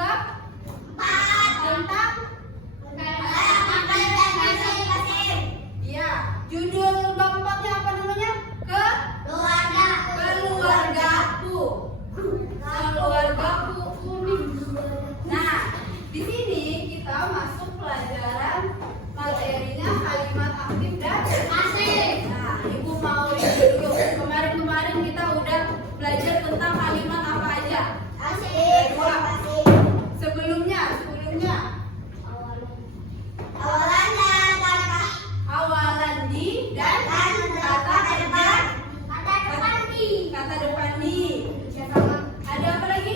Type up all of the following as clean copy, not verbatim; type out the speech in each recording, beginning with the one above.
bab 4 tentang ya, judul bab 4-nya apa namanya? Keluargaku. Keluargaku unik. Nah, di sini kita masuk pelajaran materinya kalimat aktif dan pasif. Nah, Ibu mau review dulu. Kemarin kita udah belajar tentang kalimat apa aja? Sebelumnya awalan di dan kata depan di. Ada apa lagi?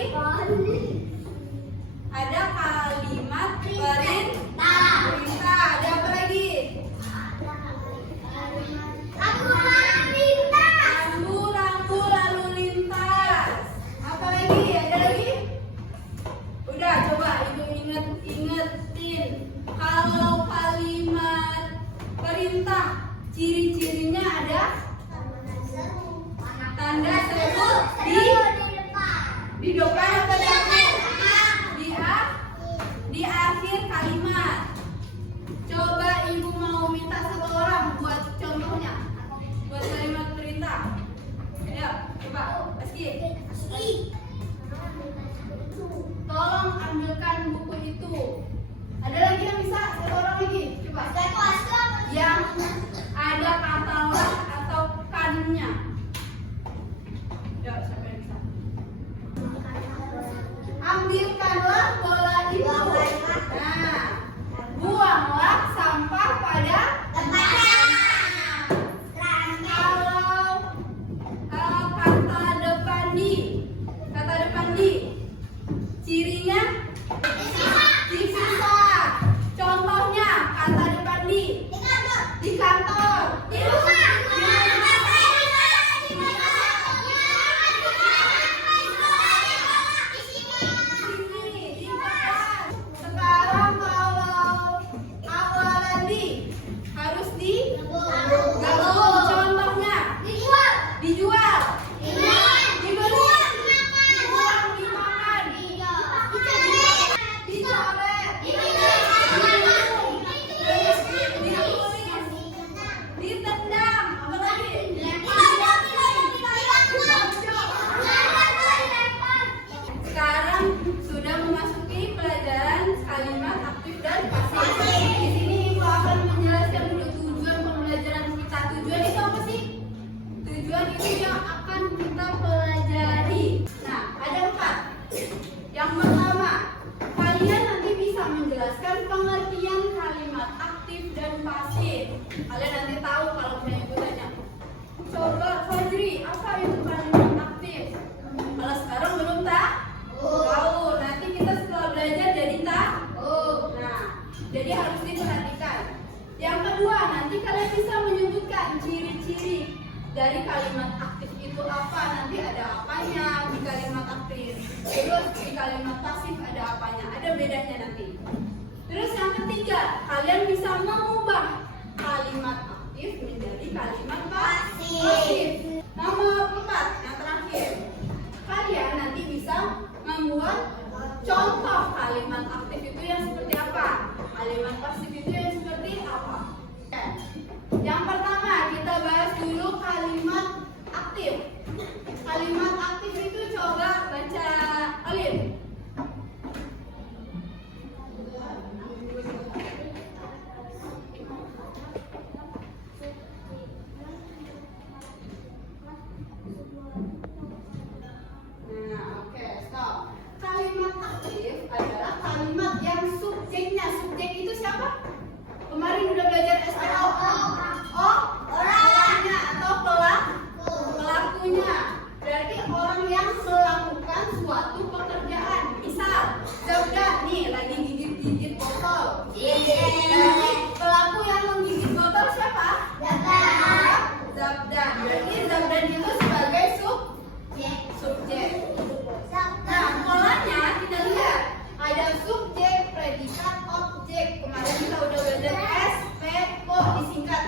Ada kalimat perintah. Ada apa lagi? Rambu lalu lintas. Apa lagi? Ada lagi? Udah, coba Ibu ingetin. Kalau kalimat perintah, ciri-cirinya ada tanda seru di depan atau di akhir? Di akhir kalimat. Coba Ibu mau minta satu orang buat contohnya, buat kalimat perintah. Ayo, coba Aski. Tolong ambilkan buku itu. Ada lagi yang bisa? Satu orang lagi. Coba. Yang ada katalah atau kannya. Yuk, siapa yang bisa? Ambilkanlah bola itu. Nah, buanglah sampah pada tempatnya. Kalau kata depan di, cirinya disisa. Contohnya kata depan di kantor, di rumah, sekarang kalau awalan di harus digabung. Contohnya dijual, dibeli, dibuang, dimakan, dicoret, ditendang, apa lagi? Sekarang sudah memasuki pelajaran kalimat aktif dan pasif. Di sini Ibu akan menjelaskan dulu tujuan pembelajaran kita. Tujuan itu apa sih? Tujuan itu yang akan kita pelajari. Nah, ada 4. Yang pertama, kalian nanti bisa menjelaskan pengertian kalimat aktif dan pasif. Kalian nanti tahu kalau punya Ibu tanya, coba Fajri, apa itu kalimat aktif? Kalau sekarang belum tahu, nanti kita setelah belajar jadi tahu. Nah, jadi harus diperhatikan. Yang kedua, nanti kalian bisa menyebutkan ciri-ciri dari kalimat aktif itu apa. Nanti ada apanya di kalimat aktif, terus di kalimat pasif ada apanya, ada bedanya nanti. Terus yang ketiga, kalian bisa mengubah kalimat aktif menjadi kalimat pasif. Nomor 4, yang terakhir, kalian nanti bisa membuat contoh kalimat aktif itu yang seperti apa, kalimat pasif itu yang seperti apa. Yang pertama, kita bahas dulu kalimat aktif. Kalimat aktif itu coba baca Alif. Nah, oke, stop. Kalimat aktif adalah kalimat yang subjeknya. Subjek itu siapa? Kemarin udah belajar SPO. Orangnya atau pelakunya. Berarti orang yang melakukan suatu pekerjaan. Misal, Zabda nih lagi gigit-gigit botol. Berarti pelaku yang menggigit botol siapa? Zabda. Berarti Zabda itu sebagai subjek. Nah, polanya kita lihat ada subjek, predikat, objek. Kemarin kita udah belajar SPO disingkat.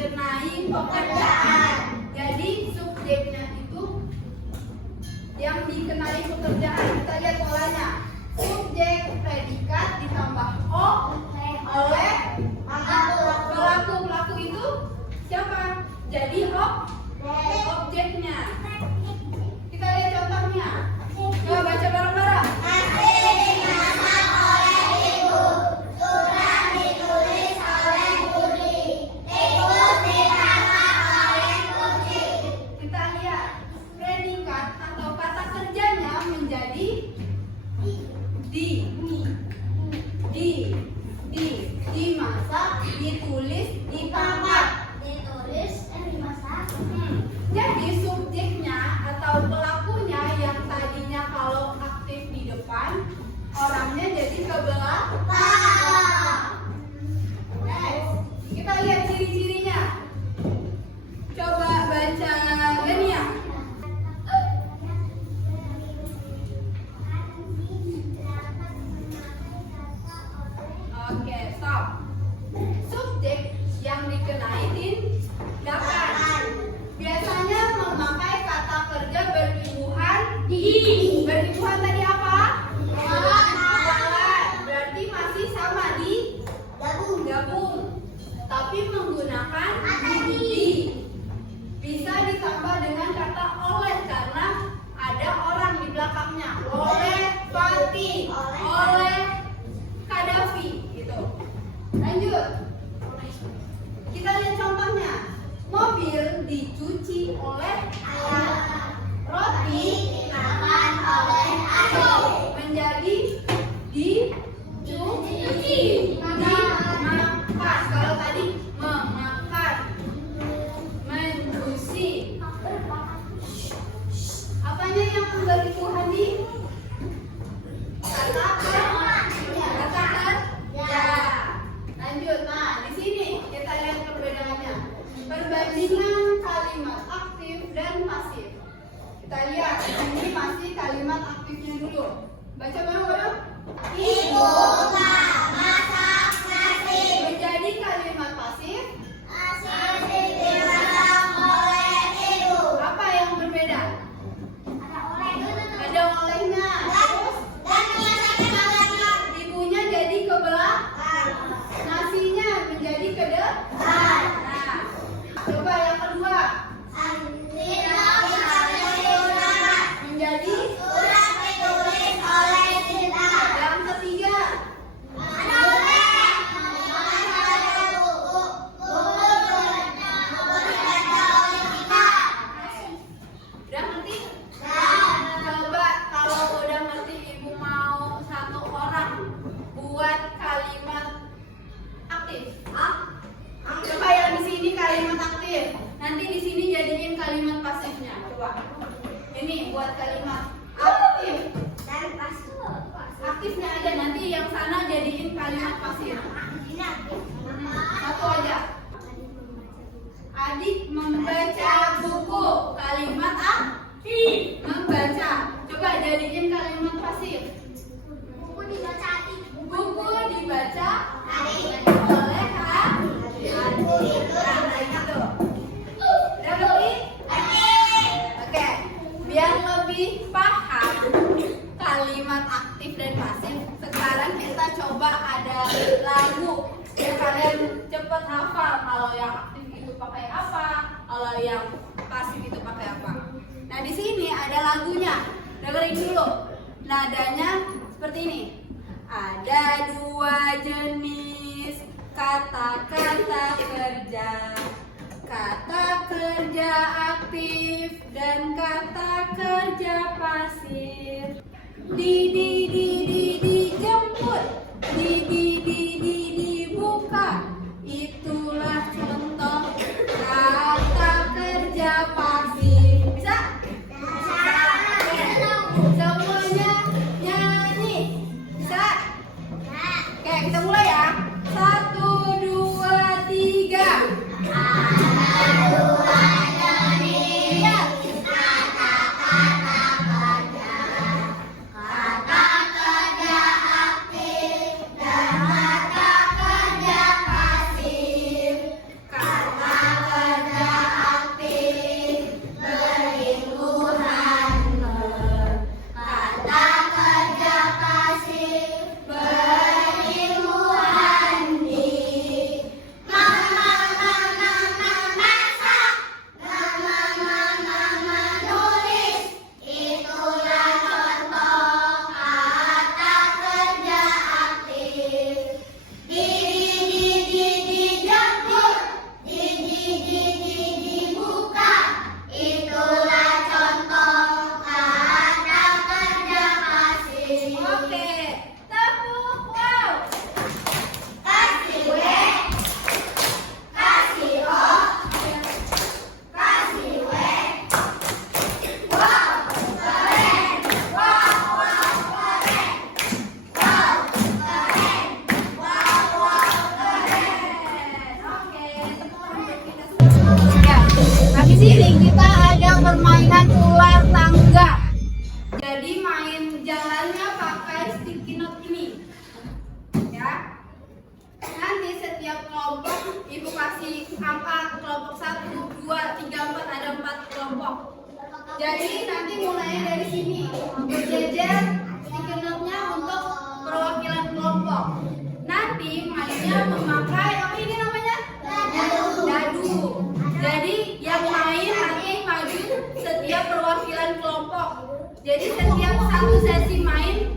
dikenai pekerjaan. Jadi subjeknya itu yang dikenai pekerjaan. Kita lihat polanya. Subjek predikat ditambah oleh pelaku. Pelaku itu siapa? Jadi objeknya. Kita lihat contohnya. Coba baca bareng-bareng. Kita lihat predikat atau kata kerjanya menjadi dimasak, ditulis, dipamak. Jadi subjeknya atau pelakunya yang tadinya kalau aktif di depan, orangnya jadi ke belakang. Next, kita lihat ciri-cirinya. Coba baca Gania. Oke, stop. Subjek yang dikenai tindakan biasanya memakai kata kerja bertumbuhan di. Bertumbuhan tadi apa? Berarti masih sama di gabung. Tapi menggunakan di. Bisa ditambah dengan kata oleh karena ada orang di belakangnya. Oleh Fatih, oleh Kadafi gitu. Lanjut. Kita lihat contohnya. Mobil dicuci oleh ayah. Roti dimakan oleh adik. Menjadi dicuci. Dimakan. Kalau tadi memakan. Mencuci. Apanya yang bertumbuhan di? Katakan. Ya. Lanjut. Nah, di sini kita lihat perbedaannya. Perbandingan kalimat aktif dan pasif. Kita lihat, ini masih kalimat aktifnya dulu. Baca bareng-bareng. Ibu masak nasi. Menjadi kalimat pasif. Nasi dimasak oleh ibu. Apa yang berbeda? Ada olehnya. Terus ibunya jadi ke belakang. Nasinya menjadi ke depan. Coba yang kedua. Menjadi surat ditulis oleh kita. Yang ketiga. Udah ngerti? Coba kalau udah ngerti, ibu mau satu orang buat kalimat aktif. Coba yang di sini kalimat aktif. Nanti di sini jadiin kalimat pasifnya. Coba. Ini buat kalimat aktif dan pasif. Aktifnya aja, nanti yang sana jadiin kalimat pasif. Satu aja. Adik membaca buku. Kalimat aktif. Membaca. Coba jadiin kalimat pasif. Buku dibaca adik. Buku dibaca adik. Oleh Oke, biar lebih paham kalimat aktif dan pasif, sekarang kita coba ada lagu biar kalian cepet hafal kalau yang aktif itu pakai apa, kalau yang pasif itu pakai apa. Nah, di sini ada lagunya. Dengerin dulu. Nadanya seperti ini. Ada dua jenis kata-kata kerja. Kata kerja aktif dan kata kerja pasif. Dijemput, dibuka. Itulah contoh kata kerja pasif. Bisa? Semuanya nyanyi. Bisa? Oke, kita mulai ya. 1, 2, 3. Kata kerja aktif dan sini kita ada permainan ular tangga. Jadi main jalannya pakai sticky note ini. Ya. Nanti setiap kelompok ibu kasih angka kelompok 1, 2, 3, 4, ada 4 kelompok. Jadi nanti mulainya dari sini berjejer sticky note-nya untuk perwakilan kelompok. Nanti mainnya memakai apa ini namanya? Dadu. Jadi yang main nanti maju setiap perwakilan kelompok. Jadi setiap satu sesi main